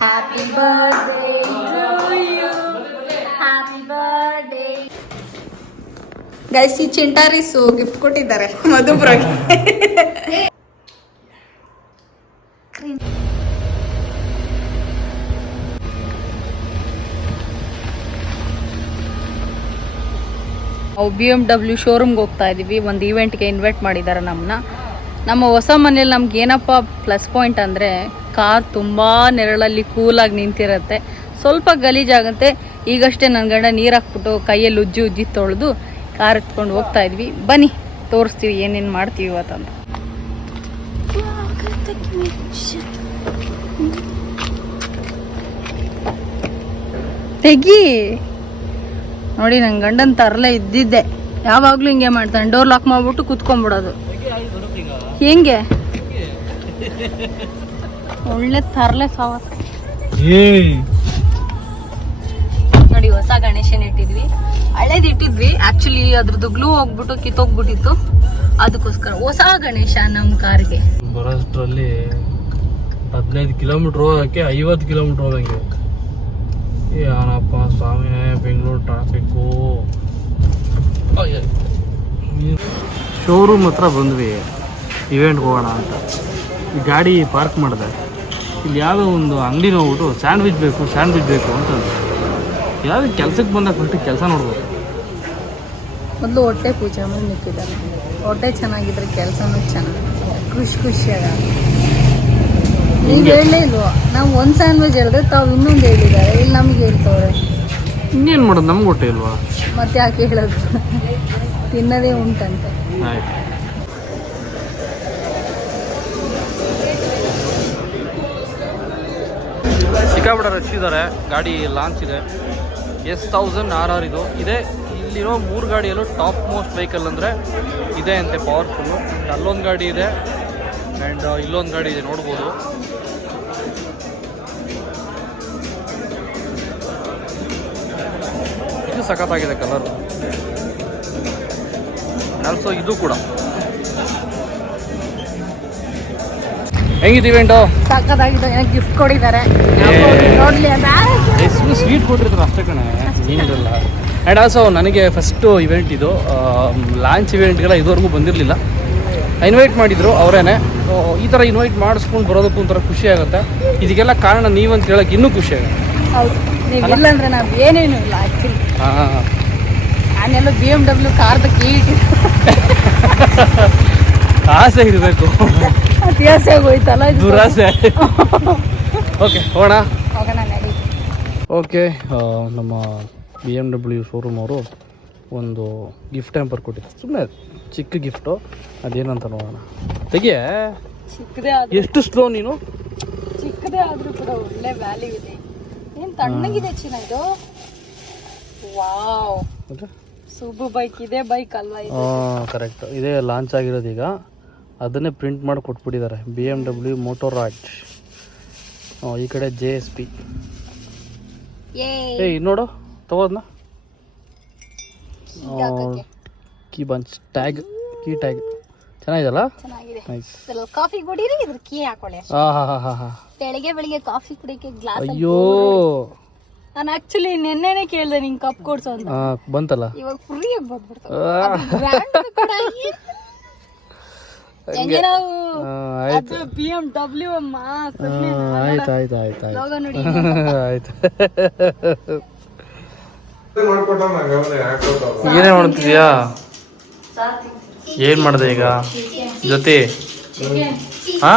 Happy birthday to you happy birthday guys ಈ ಚಿಂಟಾರಿಸು gift ಕೊಟ್ಟಿದ್ದಾರೆ. ಮಧುಬ್ರಗೆ. ನಾವು ಬಿ ಎಂ ಡಬ್ಲ್ಯೂ ಶೋರೂಮ್ಗೆ ಹೋಗ್ತಾ ಇದ್ದೀವಿ ಒಂದು ಈವೆಂಟ್ಗೆ ಇನ್ವೈಟ್ ಮಾಡಿದ್ದಾರೆ ನಮ್ಮನ್ನ ನಮ್ಮ ಹೊಸ ಮನೇಲಿ ನಮ್ಗೆ ಏನಪ್ಪ ಪ್ಲಸ್ ಪಾಯಿಂಟ್ ಅಂದರೆ ಕಾರ್ ತುಂಬ ನೆರಳಲ್ಲಿ ಕೂಲಾಗಿ ನಿಂತಿರುತ್ತೆ. ಸ್ವಲ್ಪ ಗಲೀಜಾಗುತ್ತೆ ಈಗಷ್ಟೇ ನನ್ನ ಗಂಡ ನೀರು ಹಾಕ್ಬಿಟ್ಟು ಕೈಯಲ್ಲಿ ಉಜ್ಜಿ ಉಜ್ಜಿ ತೊಳೆದು ಕಾರ್ ಎತ್ಕೊಂಡು ಹೋಗ್ತಾ ಇದ್ವಿ. ಬನ್ನಿ ತೋರಿಸ್ತೀವಿ ಏನೇನು ಮಾಡ್ತೀವಿ ಇವತ್ತಂತ ತೆಗಿ. ನೋಡಿ ನನ್ನ ಗಂಡನ ತರಲೆ ಇದ್ದಿದ್ದೆ. ಯಾವಾಗಲೂ ಹಿಂಗೆ ಮಾಡ್ತಾನೆ. ಡೋರ್ ಲಾಕ್ ಮಾಡ್ಬಿಟ್ಟು ಕುತ್ಕೊಂಡ್ಬಿಡೋದು. ಹೆಂಗೆ? ಒಳ್ಳೆ ತರಲೆ ಸಾವಾಸ. ನೋಡಿ ಹೊಸ ಗಣೇಶನ್ ಇಟ್ಟಿದ್ವಿ. ಹಳೇದ್ ಇಟ್ಟಿದ್ವಿ. ಆಕ್ಚುಲಿ ಅದ್ರದ್ದು ಗ್ಲೂ ಹೋಗ್ಬಿಟ್ಟು ಕಿತ್ತೋಗ್ಬಿಟ್ಟಿತ್ತು. ಅದಕ್ಕೋಸ್ಕರ ಹೊಸ ಗಣೇಶ ನಮ್ಮ ಕಾರ್ಗೆ. ಬರೋಷ್ಟ್ರಲ್ಲಿ ಹದಿನೈದು ಕಿಲೋಮೀಟ್ರ್ ಹೋಗೋಕ್ಕೆ ಐವತ್ತು ಕಿಲೋಮೀಟ್ರ್ ಹೋದಂಗೆ. ಏನಪ್ಪ ಸ್ವಾಮಿ ಬೆಂಗಳೂರು ಟ್ರಾಫಿಕ್ಕು ಶೋರೂಮ್ ಹತ್ರ ಬಂದ್ವಿ. ಇವೆಂಟ್ಗೆ ಹೋಗೋಣ ಅಂತ. ಗಾಡಿ ಪಾರ್ಕ್ ಮಾಡಿದೆ. ಇಲ್ಲಿ ಯಾವುದೋ ಒಂದು ಅಂಗಡಿನ ಹೋಗ್ಬಿಟ್ಟು ಸ್ಯಾಂಡ್ವಿಚ್ ಬೇಕು ಸ್ಯಾಂಡ್ವಿಚ್ ಬೇಕು ಅಂತಂದು ಯಾವುದೇ ಕೆಲಸಕ್ಕೆ ಬಂದಾಗ ಫಸ್ಟ್ ಕೆಲಸ ನೋಡ್ಬೇಕು. ಮೊದಲು ಹೊಟ್ಟೆ ಪೂಜೆ ಮಾಡಿ ನಿಂತಿದ್ದಾನೆ ಹೊಟ್ಟೆ ಚೆನ್ನಾಗಿದ್ರೆ ಕೆಲಸನೂ ಚೆನ್ನಾಗಿ ಖುಷಿ ಖುಷಿಯಾಗ ನೀವು ಹೇಳಲೇ ಇಲ್ವೋ? ನಾವು ಒಂದು ಸ್ಯಾಂಡ್ವಿಚ್ ಹೇಳಿದ್ರೆ ತಾವು ಇನ್ನೊಂದು ಹೇಳಿದ್ದಾರೆ. ಇಲ್ಲಿ ನಮ್ಗೆ ಹೇಳ್ತವ್ರೆ. ಇನ್ನೇನು ಮಾಡೋದು ನಮ್ಗೆ ಹೊಟ್ಟೆ ಇಲ್ವಾ? ಮತ್ತೆ ಯಾಕೆ ಹೇಳೋದು? ತಿನ್ನೋದೇ ಉಂಟಂತೆ. ಆಯ್ತು. ಸಿಕ್ಕಾಪಟ್ಟೆ ರಶ್ ಇದ್ದಾರೆ ಗಾಡಿ ಲಾಂಚ್ ಇದೆ. ಎಸ್ ತೌಸಂಡ್ ಆರ್ ಆರ್ ಇದು. ಇದೆ, ಇಲ್ಲಿರೋ ಮೂರು ಗಾಡಿಯಲ್ಲೂ ಟಾಪ್ ಮೋಸ್ಟ್ ವೆಹಿಕಲ್ ಅಂದರೆ ಇದೆ ಅಂತೆ ಪವರ್ಫುಲ್ಲು ಅಲ್ಲೊಂದು ಗಾಡಿ ಇದೆ ಆ್ಯಂಡ್ ಇಲ್ಲೊಂದು ಗಾಡಿ ಇದೆ, ನೋಡ್ಬೋದು. ಇದು ಸಖತ್ತಾಗಿದೆ ಕಲರ್ ಆಲ್ಸೋ ಇದು ಕೂಡ. ಹೆಂಗಿತ್ತು ಇವೆಂಟು ಸಕ್ಕತ್ತಾಗಿದೆ ಏನೋ ಗಿಫ್ಟ್ ಕೊಡಿದ್ದಾರೆ ನೋಡ್ಲಿ ಅಂತ. ಸ್ವೀಟ್ ಕೊಟ್ಟಿರ್ತಾರೆ ಅಷ್ಟೇ ಕಣೆ ಏನಿರಲ್ಲ ಆ್ಯಂಡ್ ಆಲ್ಸೋ ನನಗೆ ಫಸ್ಟು ಇವೆಂಟ್ ಇದು ಲಾಂಚ್ ಇವೆಂಟ್ಗೆಲ್ಲ ಇದುವರೆಗೂ ಬಂದಿರಲಿಲ್ಲ. ಇನ್ವೈಟ್ ಮಾಡಿದ್ರು ಅವರೇನೆ. ಈ ಥರ ಇನ್ವೈಟ್ ಮಾಡಿಸ್ಕೊಂಡು ಬರೋದಕ್ಕೂ ಒಂಥರ ಖುಷಿ ಆಗುತ್ತೆ. ಇದಕ್ಕೆಲ್ಲ ಕಾರಣ ನೀವಂತ ಹೇಳಕ್ಕೆ ಇನ್ನೂ ಖುಷಿ ಆಗುತ್ತೆ. ಹೌದು ನೀವು ಇಲ್ಲಂದ್ರೆ ನಾವು ಏನೇನು ಇಲ್ಲ ಆ್ಯಕ್ಚುಲಿ ಹಾಂ ನಾನೆಲ್ಲ ಬಿ ಎಂ ಡಬ್ಲ್ಯೂ ಕಾರ್ದ ಕೀ ಆಸೆ ಇರಬೇಕು. ಅತಿಯಾಸೆ ಹೋಯ್ತಲ್ಲ ಇದು ದುರಾಸೆ. ಓಕೆ ಹೋಣ ಓಕೆ ನಮ್ಮ ಬಿ ಎಂ ಡಬ್ಲ್ಯೂ ಶೋರೂಮ್ ಅವರು ಒಂದು ಗಿಫ್ಟ್ ಹ್ಯಾಂಪರ್ ಕೊಟ್ಟಿದ್ರು. ಸುಮ್ಮನೆ ಚಿಕ್ಕ ಗಿಫ್ಟು ಅದೇನಂತ ನೋಡೋಣ. ತೆಗಿಯ? ಎಷ್ಟು ಸ್ಲೋ ನೀನು? ಚಿಕ್ಕದೇ ಆದ್ರೂ ಕೂಡ ಒಳ್ಳೆ ವ್ಯಾಲ್ಯೂ ಇದೆ. ಏನು ತಣ್ಣಗಿದೆ ಚಿನ್ನ ಇದು? ವಾವ್ ಸೂಬು ಬೈಕ್ ಇದೆ ಬೈಕ್ ಅಲ್ವಾ ಇದು? ಕರೆಕ್ಟ್ ಇದೇ ಲಾಂಚ್ ಆಗಿರೋದು ಈಗ. ಅದನ್ನೇ ಪ್ರಿಂಟ್ ಮಾಡಿ ಕೊಟ್ಬಿಟ್ಟಿದ್ದಾರೆ. ಬಿ ಎಂ ಡಬ್ಲ್ಯೂ ಮೋಟೋರಾಜ್ ಈ ಕಡೆ ಜೆ ಎಸ್ ಪಿ ಏ ಏಯ್ ನೋಡು ತಗೋದ್ನ. Key bunch tag key tag ಚೆನ್ನಾಗಿದಲ್ಲ coffee ಕುಡೀರಿ ಇದ್ರ ಕೀ ಹಾಕೊಳ್ಳಿ ಬೆಳಿಗ್ಗೆ ಬೆಳಿಗ್ಗೆ ಕಾಫಿ ಕುಡಿಯಕ್ಕೆ ಗ್ಲಾಸ್ ಅಯ್ಯೋ. ನಾನು ಆಕ್ಚುಲಿ ನಿನ್ನೆನೆ ಕೇಳ್ದೆ ನಿಂಗೆ ಕಪ್ ಕೊಡ್ಸು ಅಂತ. ಆ, ಬಂತಲ್ಲ? ಇವಾಗ ಫ್ರೀ ಆಗಿ ಬಂದ್ಬಿಡ್ತಾವೆ ಏನೇ ಮಾಡ್ತಿದ್ಯಾ? ಏನ್ ಮಾಡ್ದೆ ಈಗ? ಜೊತೆ ಹಾ?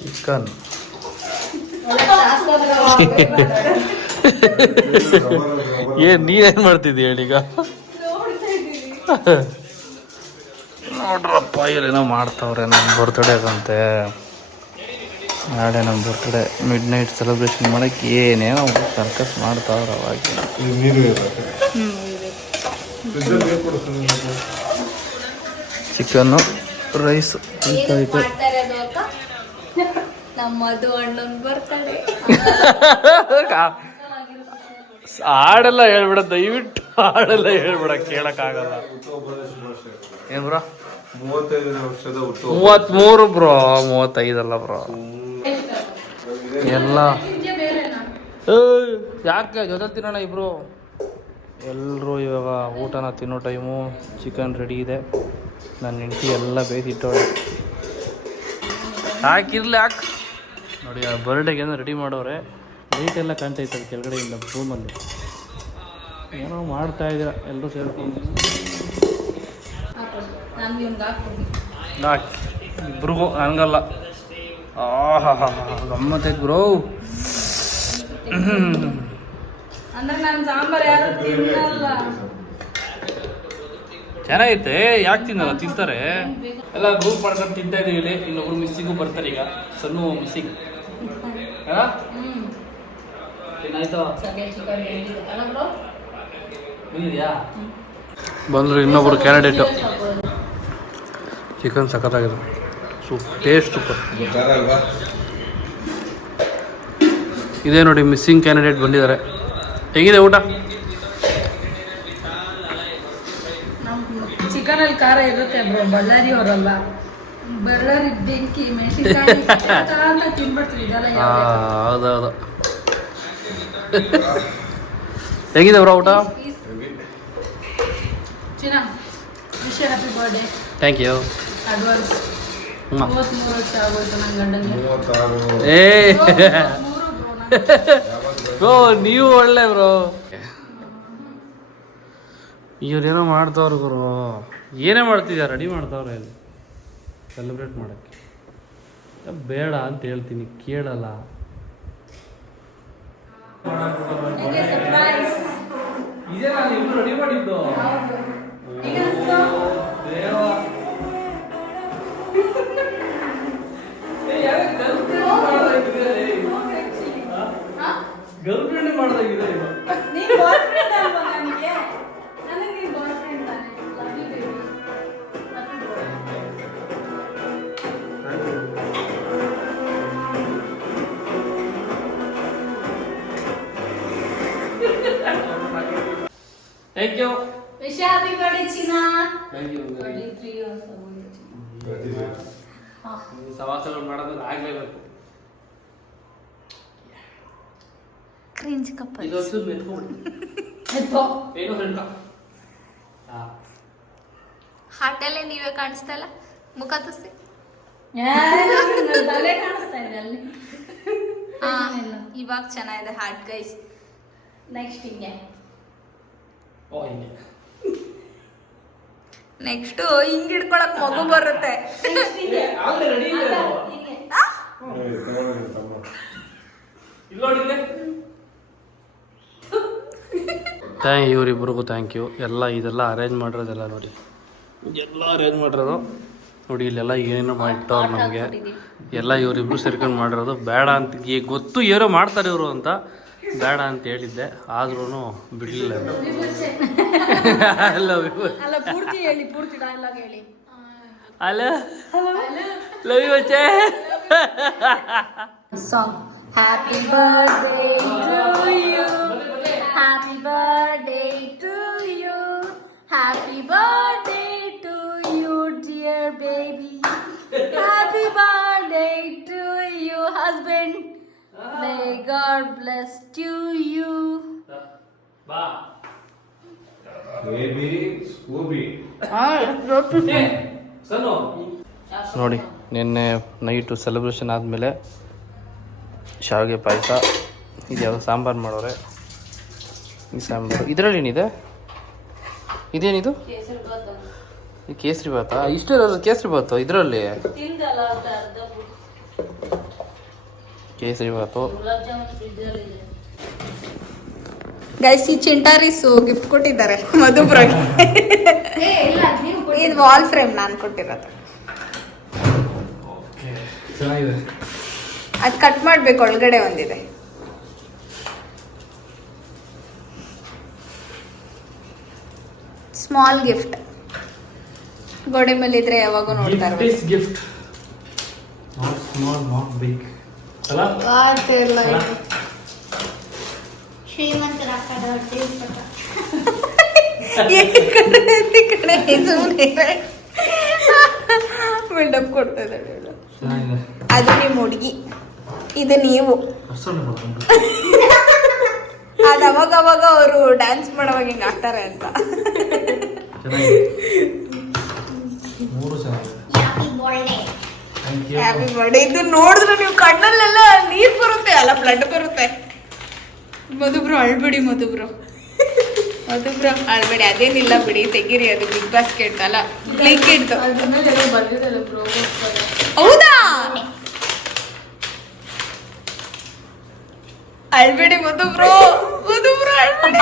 ಚಿಕನ್ ಏನ್ ನೀನೇನ್ ಮಾಡ್ತಿದ್ಯ ಹೇಳೀಗ ನೋಡ್ರಪ್ಪ ಇಲ್ಲೇನೋ ಮಾಡ್ತಾವ್ರೆ ನಮ್ಮ ಬರ್ತ್ಡೇ ಅಂತೆ ನಾಳೆ ನಮ್ಮ ಬರ್ತ್ಡೇ ಮಿಡ್ ನೈಟ್ ಸೆಲೆಬ್ರೇಷನ್ ಮಾಡಕ್ಕೆ ಏನೇನೋ ಸರ್ಕಸ್ ಮಾಡ್ತಾವ್ರ ಅವಾಗ. ಚಿಕನ್ನು ರೈಸ್ ಹಾಡೆಲ್ಲ ಹೇಳ್ಬಿಡ ದಯವಿಟ್ಟು ಹಾಡೆಲ್ಲ ಹೇಳ್ಬಿಡ ಕೇಳಕ್ಕಾಗಲ್ಲ. ಏನ್ ಬ್ರೋ? ಮೂವತ್ಮೂರು ಬ್ರೋ, ಮೂವತ್ತೈದಲ್ಲ ಬ್ರೋ. ಎಲ್ಲ. ಯಾಕೆ ಜೊತೆ ತಿನ್ನೋಣ ಇಬ್ರು? ಎಲ್ಲರೂ ಇವಾಗ ಊಟನ ತಿನ್ನೋ ಟೈಮು ಚಿಕನ್ ರೆಡಿ ಇದೆ. ನನ್ನ ಹೆಂಡತಿ ಎಲ್ಲ ಬೇಯಿಸಿಟ್ಟವಳೆ ಹಾಕಿರ್ಲಿ ಹಾಕ್ ನೋಡಿ, ಆ ಬರ್ಡೇಗೆ ಏನೋ ರೆಡಿ ಮಾಡೋರೆ. ಲೈಟ್ ಎಲ್ಲ ಕಾಣ್ತೈತೆ ಅದು ಕೆಳಗಡೆಯಿಂದ ರೂಮಲ್ಲಿ ಏನೋ ಮಾಡ್ತಾ ಇದ್ದೀರ ಎಲ್ಲರೂ ಸೇರ್ಕೊಂಡು. ಇಬ್ರಿಗೂ ನನಗಲ್ಲ ಆಹಾ ಗಮ್ಮತ್ತೈತೆ ಬ್ರೋ. ಚೆನ್ನಾಗೈತೆ. ಯಾಕೆ ತಿನ್ನಲ್ಲ? ತಿಂತಾರೆ. ಎಲ್ಲ ಗ್ರೂಪ್ ಮಾಡ್ಕೊಂಡು ತಿಂತಾ ಇದೀವಿ. ಇಲ್ಲಿ ಇನ್ನೊಬ್ರು ಮಿಸ್ಸಿಗೂ ಬರ್ತಾರೆ ಈಗ. ಸಣ್ಣ ಮಿಸ್ಸಿಗೆ. ಏನಾಯ್ತು? ಬಂದಿದ್ಯಾ ಬಂದರು ಇನ್ನೊಬ್ಬರು ಕ್ಯಾಂಡಿಡೇಟು. ಚಿಕನ್ ಸಖತ್ತಾಗಿದೆ. Soup taste super. ಇದೇ ನೋಡಿ ಮಿಸ್ಸಿಂಗ್ ಕ್ಯಾಂಡಿಡೇಟ್ ಬಂದಿದ್ದಾರೆ. ಹೇಗಿದೆ ಊಟ? ಚಿಕನಲ್ಲಿ ಖಾರ ಇರುತ್ತೆ ಬ್ರೋ ಬಳ್ಳಾರಿ ಅವರಲ್ಲ ಬಳ್ಳಾರಿ ಬೆಂಕಿ ಮೆಣಸಿನ್ಕಾಯಿ ಅಂತ ತಿನ್ಬಿಡ್ತೀವಿ ಇದೆಲ್ಲ ಆ, ಯಾವ ಹೌದೌದು. ಹೇಗಿದೆ ಬ್ರೋ ಊಟ? ಚಿನ್ನ. Wish happy birthday thank you advance ಮೂವತ್ತ್ಮೂರು ವರ್ಷ ಆಗೋಯ್ತು ನನ್ನ ಗಂಡನಿಗೆ. ಏ. ಬ್ರೋ ನೀವು ಒಳ್ಳೆ ಬ್ರೋ. ಇವ್ರೇನೋ ಮಾಡ್ತಾವ್ರು ಗುರು. ಏನೇ ಮಾಡ್ತಿದ್ದಾರೆ ರೆಡಿ ಮಾಡ್ತಾವ್ರೆ ಇಲ್ಲಿ ಸೆಲೆಬ್ರೇಟ್ ಮಾಡೋಕ್ಕೆ. ಬೇಡ ಅಂತ ಹೇಳ್ತೀನಿ ಕೇಳಲ್ಲ. ಇದೇ ನಾನು ಇಬ್ರು ರೆಡಿ ಮಾಡಿದ್ದು. ಮಾಡ್ದಾಗಿದೆ ನೀನ್ ಬಾಯ್ ಫ್ರೆಂಡ್ ಅಲ್ವಾ ನನಗೆ? ನನಗೆ ನೀನ್ ಬಾಯ್ ಫ್ರೆಂಡ್ ತಾನೆ love you baby thank you wish happy birthday ಚಿನ್ನ ಥ್ಯಾಂಕ್ ಯು ಬರ್ಡೇ 3 ಇಯರ್ಸ್ ಆಗೋಯ್ತು ಸವಾಸಗಳು ಮಾಡೋದ್ರೆ ಆಗ್ಲೇಬೇಕು. ಕ್ರಿಂಜ್ ಹಾ ಹಾಟಲ್ಲೇ ನೀವೇ ಕಾಣಿಸ್ತಾ ಇಲ್ಲ? ಮುಖ ತಲೆ ಕಾಣಿಸ್ತಾ ಇದೆ ಅಲ್ಲಿ. ಇವಾಗ ಚೆನ್ನಾಗಿದೆ ಹಾರ್ಟ್ ಗೈಸ್ ನೆಕ್ಸ್ಟ್ ಹಿಂಗೆ. ನೆಕ್ಸ್ಟ್ ಹಿಂಗ್. ಹಿಡ್ಕೊಳಕ್ ಮಗು ಬರುತ್ತೆ? ಇಲ್ಲಿ ನೋಡಿ ಇಲ್ಲೇ. ಥ್ಯಾಂಕ್ ಇವರಿಬ್ರಿಗೂ ಥ್ಯಾಂಕ್ ಯು ಎಲ್ಲ ಇದೆಲ್ಲ ಅರೇಂಜ್ ಮಾಡಿರೋದೆಲ್ಲ ನೋಡಿ. ಎಲ್ಲ ಅರೇಂಜ್ ಮಾಡಿರೋದು. ನೋಡಿ ಇಲ್ಲೆಲ್ಲ ಏನೇನೋ ಮಾಡಿಟ್ಟವ್ರು ನಮಗೆ. ಎಲ್ಲ ಇವರಿಬ್ರು ಸೇರ್ಕೊಂಡು ಮಾಡಿರೋದು. ಬೇಡ ಅಂತ ಈಗ ಗೊತ್ತು ಏನೋ ಮಾಡ್ತಾರೆ ಇವರು ಅಂತ ಬೇಡ ಅಂತ ಹೇಳಿದ್ದೆ. ಆದ್ರೂ ಬಿಡಲಿಲ್ಲ ಅಲ್ಲ love you happy birthday to you happy birthday to you dear baby happy birthday to you husband may god bless to you ಬಾ ಬೇಬಿ ಸ್ಕೂಬಿ ಸನು ನೋಡಿ ನಿನ್ನೆ ನೈಟು ಸೆಲೆಬ್ರೇಷನ್ ಆದಮೇಲೆ ಶಾವಿಗೆ ಪಾಯಸ ಇದು ಯಾವುದೋ ಸಾಂಬಾರು ಮಾಡೋರೆ. ಈ ಸಾಂಬಾರು. ಇದರಲ್ಲಿ ಏನಿದೆ ಇದೇನಿದು? ಇದು ಕೇಸರಿ ಭಾತ ಇಷ್ಟು ಇರೋದು ಕೇಸರಿ ಭಾತು ಇದರಲ್ಲಿ? ಕೇಸರಿ ಭಾತು ಗೈಸ್ ಈ ಚಿಂಟಾರಿಸು ಗಿಫ್ಟ್ ಕೊಟ್ಟಿದ್ದಾರೆ ಮಧುಬ್ರಾಗಿ ಏ ಇಲ್ಲ ನೀವು ಇದು ವಾಲ್ ಫ್ರೇಮ್ ನಾನು ಕೊಟ್ಟಿರೋದು. ಚೆನ್ನಾಗಿದೆ. ಅದು ಕಟ್ ಮಾಡ್ಬೇಕು ಒಳಗಡೆ ಒಂದಿದೆ. ಸ್ಮಾಲ್ ಗಿಫ್ಟ್ ಗೋಡೆ ಮೇಲೆ ಇದ್ರೆ ಯಾವಾಗೂ ನೋಡ್ತಾರೆ ಇರ್ಬೇಕು. Gift not small not big ಅಲ್ಲ? ಶ್ರೀಮಂತರ ಕಡೆ ಹೊಟ್ಟೆ ಬಿಲ್ಡಪ್ ಕೊಡ್ತಾ ಇದ್ದಾಳೆ ಇವಳು. ಚೆನ್ನಾಗಿದೆ. ಅದು ನಿಮ್ಮ ಹುಡುಗಿ. ಇದು ನೀವು. ಅವಾಗ ಅವಾಗ ಅವರು ಡ್ಯಾನ್ಸ್ ಮಾಡೋವಾಗ ಹಿಂಗೆ ಆಗ್ತಾರೆ ಅಂತ. ಚೆನ್ನಾಗಿದೆ. ಮೂರು ಚೆನ್ನಾಗಿದೆ. ಹ್ಯಾಪಿ ಬರ್ಡೇ ಇದು ನೋಡಿದ್ರೆ ನೀವು ಕಣ್ಣಲ್ಲೆಲ್ಲ ನೀರ್ ಬರುತ್ತೆ ಅಲ್ಲ ಬ್ಲಡ್ ಬರುತ್ತೆ. ಮಧುಬ್ರು ಅಳ್ಬಿಡಿ ಮಧುಬ್ರು. ಮಧುಬ್ರು ಅಳ್ಬೇಡಿ ಅದೇನಿಲ್ಲ ಬಿಡಿ. ತೆಗೀರಿ ಅದು ಬಿಗ್ ಬಾಸ್ಕೆಟ್ ಅಲ್ಲ. ಬ್ಲಿಂಕಿಡ್ದು ಹೌದಾ ಅಳ್ಬೇಡಿ ಮಧುಬ್ರು ಮಧುಬ್ರು ಅಳ್ಬೇಡಿ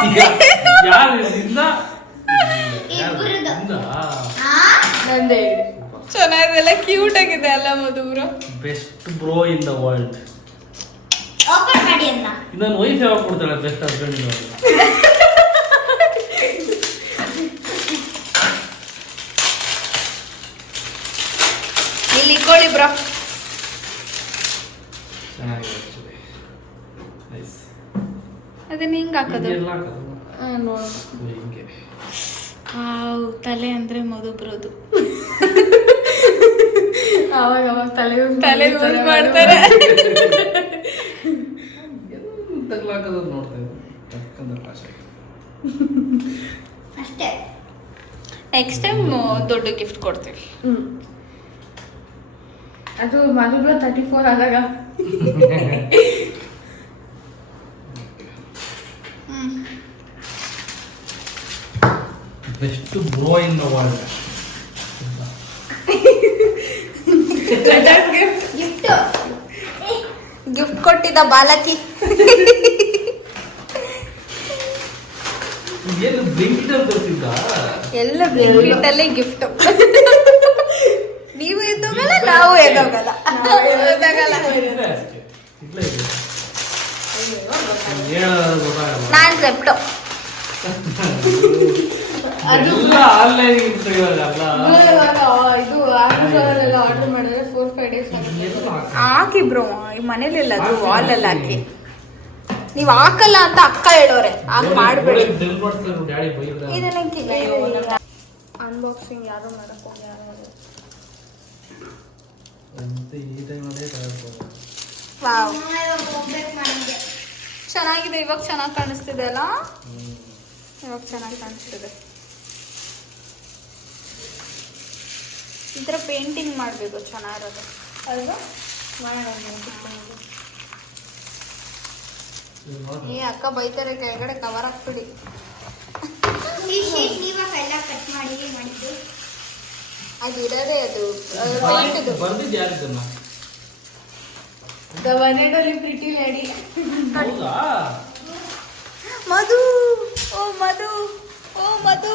ಯಾರು ನಿಂದ ಚೆನ್ನಾಗಿದೆ ಚೆನ್ನಾಗಿದೆಲ್ಲ ಕ್ಯೂಟ್ ಆಗಿದೆ ಅಲ್ಲ ಮಧುಬ್ರು best bro in the world open ಮಾಡಿ ಅನ್ನ ಇನ್ನೊಂದು ವೈಫ್ ಯಾವಾಗ ಕೊಡ್ತಾಳೆ ಬೆಸ್ಟ್ ಹಸ್ಬೆಂಡ್ ಇಲ್ಲಿ ಇಟ್ಕೊಳ್ಳಿ ಬ್ರೋ. ಅದನ್ನ ಹಿಂಗ್ ಹಾಕೋದು. ಹಾವು ತಲೆ ಅಂದರೆ ಅಂದ್ರೆ ಮಧುಬ್ರದು ಅವಾಗ ಅವಾಗ ತಲೆ ತಲೆ ಮಾಡ್ತಾರೆ. ಅಷ್ಟೇ. ನೆಕ್ಸ್ಟ್ ಟೈಮ್ ದೊಡ್ಡ ಗಿಫ್ಟ್ ಕೊಡ್ತೀವಿ. ಅದು ಮಧುಬ್ರ ತರ್ಟಿ ಫೋರ್ ಆದಾಗ. Best bro in the world gift gift ಕೊಟ್ಟಿದ್ದ ಬಾಲಕಿ. ಏನು ಬ್ಲಿಂಕಿಟ್ ಅಂತ ತೋರಿಸಿದ್ದ? ಎಲ್ಲ ಬ್ಲಿಂಕಿಟ್ ಅಲ್ಲೇ ಗಿಫ್ಟ್ ನೀವು ಎದ್ದೋಗಲ್ಲ ನಾವು ಎದ್ದೋಗಲ್ಲ. ಎದ್ದೋಗಲ್ಲ. ಇಲ್ಲೇ ಇದೆ. ನಾನ್ ಸೆಪ್ಟೋ ಎಲ್ಲ ಆನ್ಲೈನ್ ಇವಾಗ ಇದು ಇದು ಆರ್ಡರ್ ಆರ್ಡರ್ ಮಾಡಿದ್ರೆ ಫೋರ್ ಫೈವ್ ಡೇಸ್ ಎಲ್ಲ ಹಾಕಿ ಬ್ರೋ ಈ ಮನೇಲಿಲ್ಲ ಅದು ವಾಲ್ ಅಲ್ಲಿ ಹಾಕಿ. ನೀವ್ ಹಾಕಲ್ಲ ಅಂತ ಅಕ್ಕ ಹೇಳೋರೆ. ಹಾಗೆ ಮಾಡ್ಬೇಡಿ. ಇದನ್ನ ಅನ್ಬಾಕ್ಸಿಂಗ್ ಯಾರು ಮಾಡಕ್ ಹೋಗ್ಯಾರ. ವಾವ್. ಚೆನ್ನಾಗಿದೆ ಇವಾಗ ಚೆನ್ನಾಗಿ ಕಾಣಿಸ್ತಿದೆ ಅಲ್ಲ? ಇವಾಗ ಚೆನ್ನಾಗಿ ಕಾಣಿಸ್ತಿದೆ. ಈ ಥರ ಪೇಂಟಿಂಗ್ ಮಾಡಬೇಕು ಚೆನ್ನಾಗಿರೋದು. ಅಲ್ವಾ? ಮಾಡೋಣ. ಏ ಅಕ್ಕ ಬೈತಾರೆ ಕೆಳಗಡೆ ಕವರ್ ಹಾಕ್ಬಿಡಿ. ಈ ಶೀಟ್ ನೀವಾಗ ಎಲ್ಲ ಕಟ್ ಮಾಡಿ ಮಾಡಿದ್ದು? ಅದು ಇರೋದೇ ಅದು. Paint the one and pretty lady Madhu ಓ ಮಧು ಓ ಮಧು.